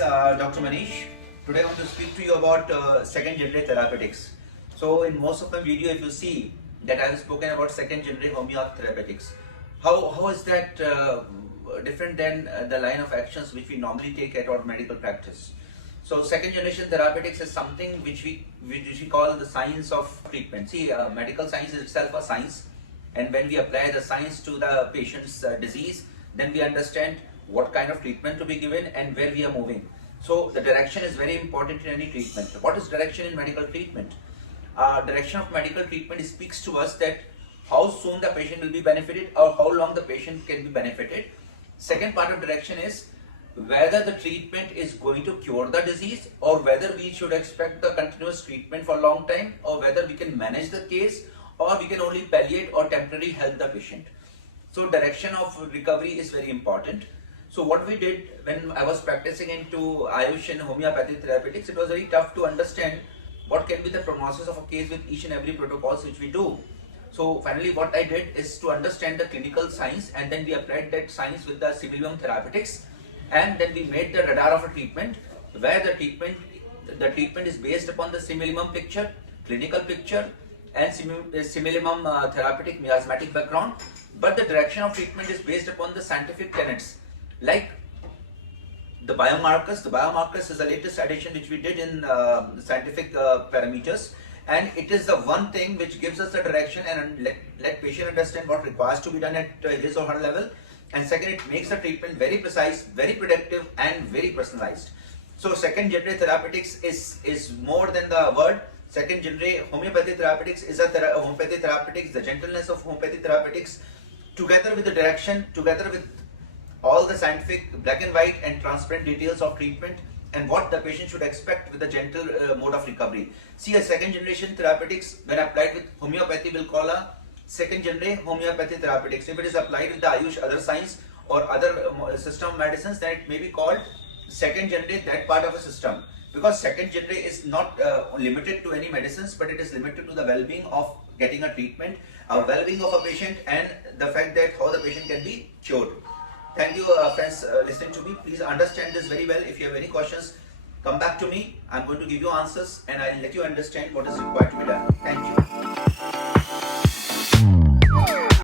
Dr. Manish. Today I want to speak to you about second generation therapeutics. So in most of my video, if you see that I have spoken about second generation Homeopathics. How is that different than the line of actions which we normally take at our medical practice? So second generation therapeutics is something which we call the science of treatment. See, medical science is itself a science, and when we apply the science to the patient's disease, then we understand what kind of treatment to be given and where we are moving. So the direction is very important in any treatment. What is direction in medical treatment? Direction of medical treatment speaks to us that how soon the patient will be benefited or how long the patient can be benefited. Second part of direction is whether the treatment is going to cure the disease or whether we should expect the continuous treatment for a long time, or whether we can manage the case or we can only palliate or temporarily help the patient. So direction of recovery is very important. So what we did when I was practicing into Ayush and Homeopathic therapeutics, it was very tough to understand what can be the prognosis of a case with each and every protocols which we do. So finally what I did is to understand the clinical science, and then we applied that science with the similimum therapeutics, and then we made the radar of a treatment where the treatment is based upon the similimum picture, clinical picture, and similimum therapeutic miasmatic background, but the direction of treatment is based upon the scientific tenets like the biomarkers. The biomarkers is the latest addition which we did in scientific parameters, and it is the one thing which gives us the direction and let patient understand what requires to be done at his or her level. And second, it makes the treatment very precise, very predictive, and very personalized. So second generation therapeutics is more than the word. Second generation homeopathy therapeutics is a homeopathy therapeutics, the gentleness of homeopathy therapeutics, together with the direction, together with all the scientific black and white and transparent details of treatment and what the patient should expect with the gentle mode of recovery. See, a second generation therapeutics when applied with homeopathy will call a second generation homeopathy therapeutics. If it is applied with the Ayush, other science or other system medicines, then it may be called second generation that part of a system, because second generation is not limited to any medicines, but it is limited to the well-being of getting a treatment, well-being of a patient, and the fact that how the patient can be cured. Thank you friends listening to me. Please understand this very well. If you have any questions, come back to me. I'm going to give you answers and I'll let you understand what is required to be done. Thank you.